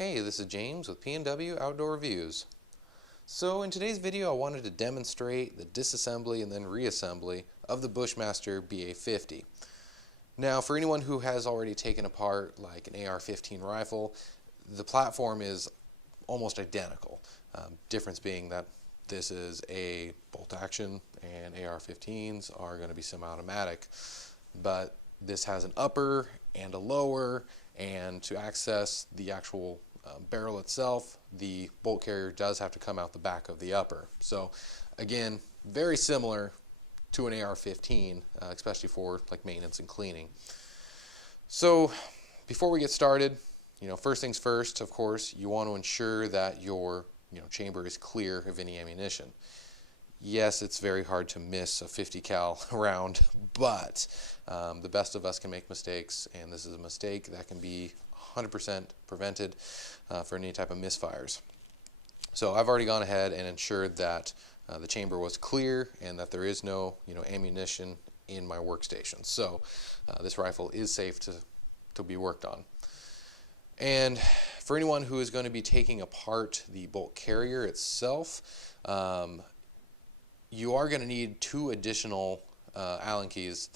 Hey, this is James with P&W Outdoor Reviews. So in today's video I wanted to demonstrate the disassembly and then reassembly of the Bushmaster BA50. Now for anyone who has already taken apart like an AR-15 rifle, the platform is almost identical. Difference being that this is a bolt action and AR-15s are going to be semi-automatic, but this has an upper and a lower, and to access the actual barrel itself, the bolt carrier does have to come out the back of the upper. So again, very similar to an AR-15, especially for like maintenance and cleaning. So before we get started, first things first, of course, you want to ensure that your chamber is clear of any ammunition. Yes, it's very hard to miss a 50 cal round, but the best of us can make mistakes, and this is a mistake that can be 100% prevented for any type of misfires. So I've already gone ahead and ensured that the chamber was clear and that there is no ammunition in my workstation. So this rifle is safe to be worked on. And for anyone who is going to be taking apart the bolt carrier itself, you are going to need two additional Allen keys,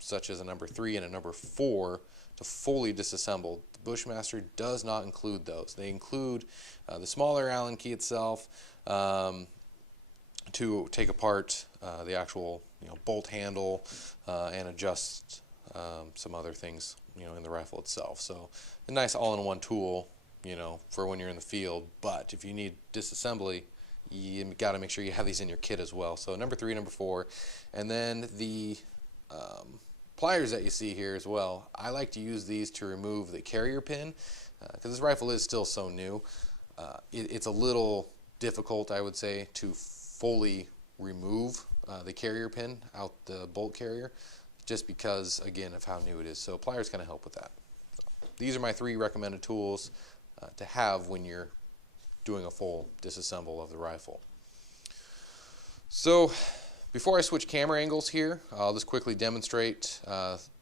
such as a number 3 and a number 4, to fully disassemble. The Bushmaster does not include those. They include the smaller Allen key itself to take apart the actual bolt handle and adjust some other things in the rifle itself. So a nice all-in-one tool for when you're in the field. But if you need disassembly, you got to make sure you have these in your kit as well. So number 3, number 4, and then the pliers that you see here as well. I like to use these to remove the carrier pin because this rifle is still so new. It's a little difficult, I would say, to fully remove the carrier pin out the bolt carrier, just because, again, of how new it is. So pliers kind of help with that. So these are my 3 recommended tools to have when you're doing a full disassemble of the rifle. So before I switch camera angles here, I'll just quickly demonstrate,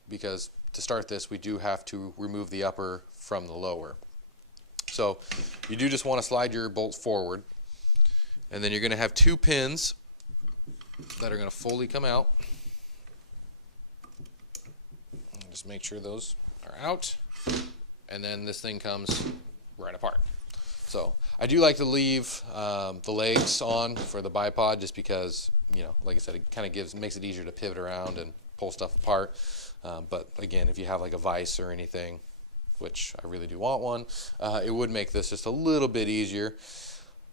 because to start this we do have to remove the upper from the lower. So you do just want to slide your bolt forward, and then you're going to have 2 pins that are going to fully come out. Just make sure those are out, and then this thing comes right apart. So I do like to leave the legs on for the bipod, just because, like I said, it kind of makes it easier to pivot around and pull stuff apart. But again, if you have like a vise or anything, which I really do want one, it would make this just a little bit easier.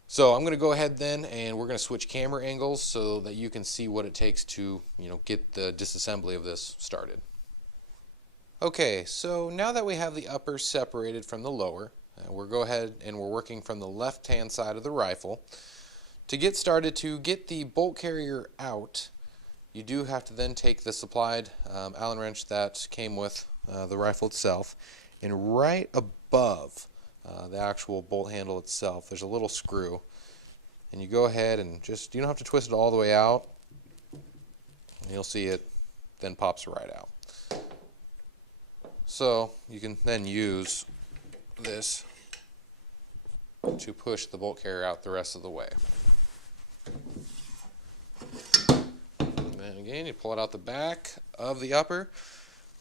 So I'm going to go ahead then, and we're going to switch camera angles so that you can see what it takes to get the disassembly of this started. Okay, so now that we have the upper separated from the lower, we'll go ahead and we're working from the left-hand side of the rifle. To get started, to get the bolt carrier out, you do have to then take the supplied Allen wrench that came with the rifle itself, and right above the actual bolt handle itself, there's a little screw, and you go ahead and you don't have to twist it all the way out, and you'll see it then pops right out. So you can then use this to push the bolt carrier out the rest of the way. And then again, you pull it out the back of the upper,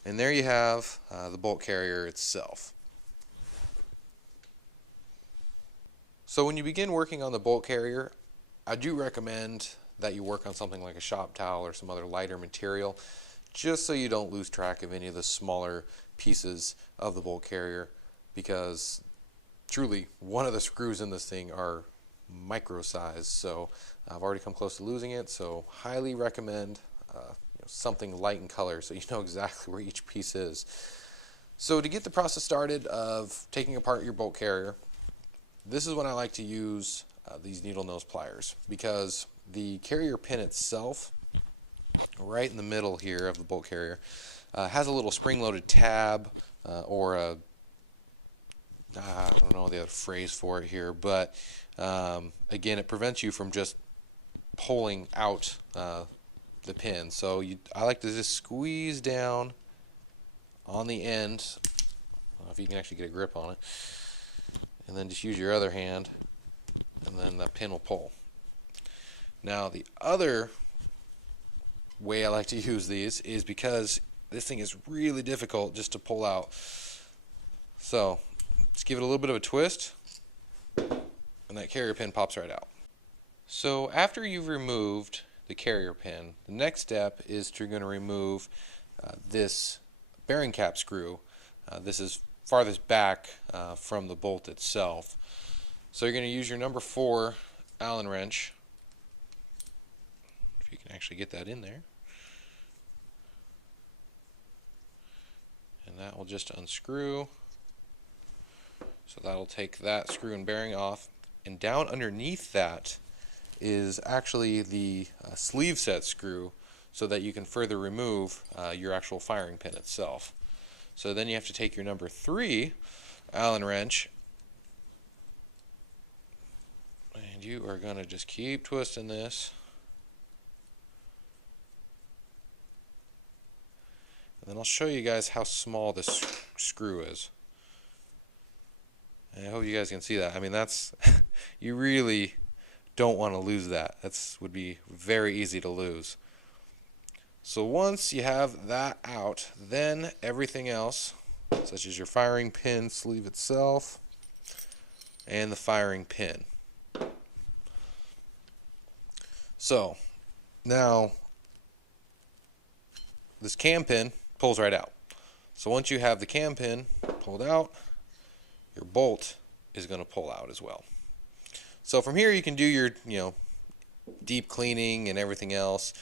and there you have the bolt carrier itself. So when you begin working on the bolt carrier, I do recommend that you work on something like a shop towel or some other lighter material, just so you don't lose track of any of the smaller pieces of the bolt carrier, because truly one of the screws in this thing are micro size. So I've already come close to losing it, so highly recommend something light in color so you know exactly where each piece is. So to get the process started of taking apart your bolt carrier, this is when I like to use these needle nose pliers, because the carrier pin itself, right in the middle here of the bolt carrier, has a little spring-loaded tab or a, I don't know the other phrase for it here, but again, it prevents you from just pulling out the pin. So I like to just squeeze down on the end. I don't know if you can actually get a grip on it. and then just use your other hand, and then the pin will pull. Now the other way I like to use these is because this thing is really difficult just to pull out. So just give it a little bit of a twist, and that carrier pin pops right out. So after you've removed the carrier pin, the next step is you're going to remove this bearing cap screw. This is farthest back from the bolt itself. So you're going to use your number 4 Allen wrench, if you can actually get that in there, and that will just unscrew. So that'll take that screw and bearing off, and down underneath that is actually the sleeve set screw, so that you can further remove your actual firing pin itself. So then you have to take your number 3 Allen wrench, and you are going to just keep twisting this, and then I'll show you guys how small this screw is. And I hope you guys can see that. I mean, that's you really don't want to lose that. That would be very easy to lose. So once you have that out, then everything else, such as your firing pin sleeve itself and the firing pin. So now this cam pin pulls right out. So once you have the cam pin pulled out, your bolt is going to pull out as well. So from here you can do your deep cleaning and everything else.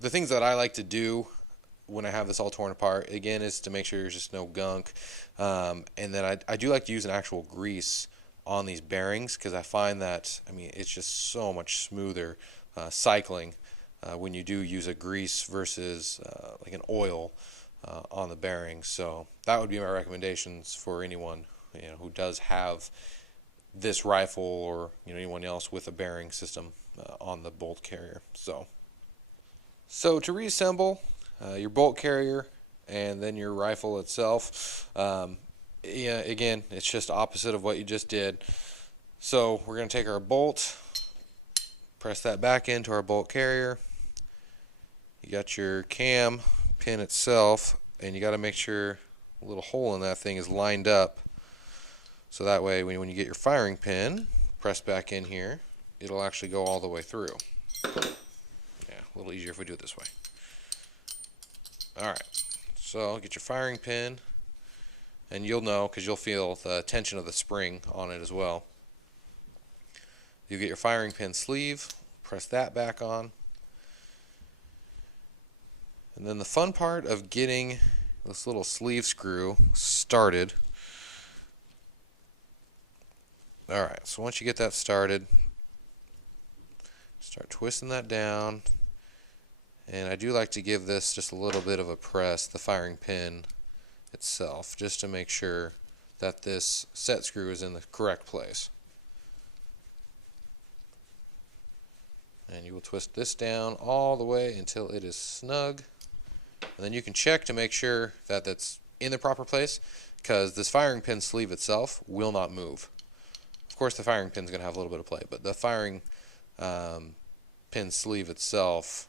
The things that I like to do when I have this all torn apart, again, is to make sure there's just no gunk. And then I do like to use an actual grease on these bearings, because I find that, it's just so much smoother cycling when you do use a grease versus like an oil on the bearings. So that would be my recommendations for anyone who does have this rifle, or anyone else with a bearing system on the bolt carrier. So to reassemble your bolt carrier and then your rifle itself, again, it's just opposite of what you just did. So we're going to take our bolt, press that back into our bolt carrier. You got your cam pin itself, and you got to make sure a little hole in that thing is lined up, so that way when you get your firing pin press back in here, it'll actually go all the way through. Yeah, a little easier if we do it this way. Alright, so get your firing pin, and you'll know because you'll feel the tension of the spring on it as well. You get your firing pin sleeve, press that back on. And then the fun part of getting this little sleeve screw started. Alright, so once you get that started, start twisting that down. And I do like to give this just a little bit of a press, the firing pin itself, just to make sure that this set screw is in the correct place. And you will twist this down all the way until it is snug. And then you can check to make sure that that's in the proper place, because this firing pin sleeve itself will not move. Of course, the firing pin is going to have a little bit of play, but the firing pin sleeve itself,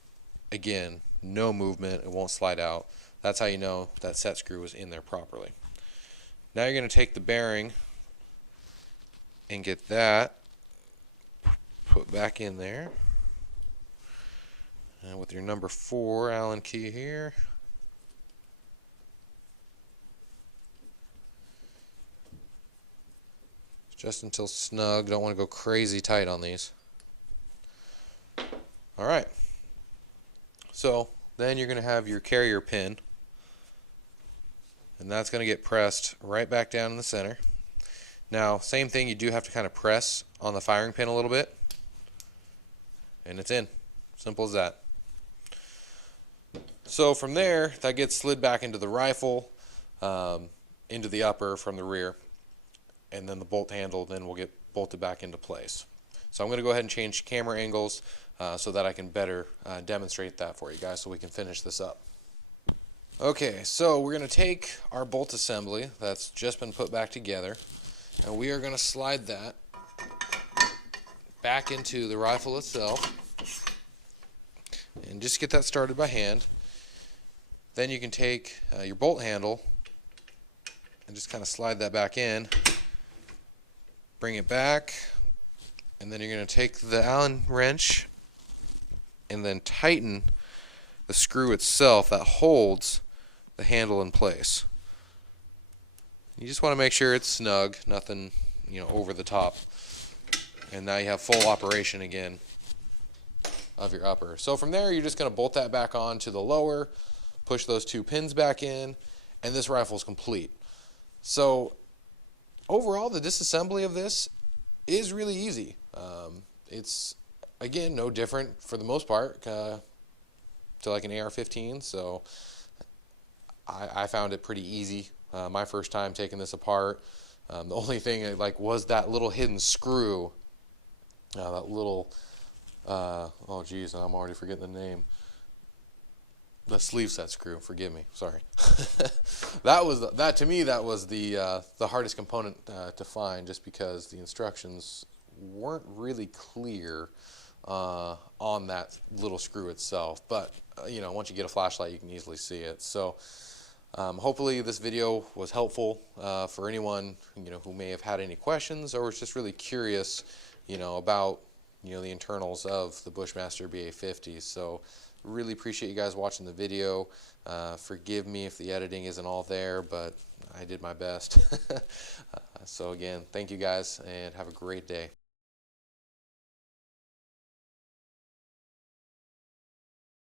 again, no movement, it won't slide out. That's how you know that set screw is in there properly. Now you're going to take the bearing and get that put back in there. And with your number 4 Allen key here, just until snug. Don't want to go crazy tight on these. Alright, so then you're going to have your carrier pin, and that's going to get pressed right back down in the center. Now, same thing, you do have to kind of press on the firing pin a little bit, and it's in. Simple as that. So from there, that gets slid back into the rifle, into the upper from the rear, and then the bolt handle then will get bolted back into place. So I'm going to go ahead and change camera angles so that I can better demonstrate that for you guys, so we can finish this up. Okay, so we're going to take our bolt assembly that's just been put back together, and we are going to slide that back into the rifle itself and just get that started by hand. Then you can take your bolt handle and just kind of slide that back in, bring it back, and then you're going to take the Allen wrench and then tighten the screw itself that holds the handle in place. You just want to make sure it's snug, nothing, over the top. And now you have full operation again of your upper. So from there, you're just going to bolt that back on to the lower, push those 2 pins back in, and this rifle is complete. So overall, the disassembly of this is really easy. It's, again, no different for the most part to like an AR-15, so I found it pretty easy my first time taking this apart. The only thing was that little hidden screw, that little, oh geez, I'm already forgetting the name. The sleeve set screw, forgive me, sorry. To me that was the hardest component to find, just because the instructions weren't really clear on that little screw itself. But once you get a flashlight, you can easily see it. So hopefully this video was helpful for anyone who may have had any questions or was just really curious about the internals of the Bushmaster BA50. So really appreciate you guys watching the video. Forgive me if the editing isn't all there, but I did my best. So again, thank you guys, and have a great day.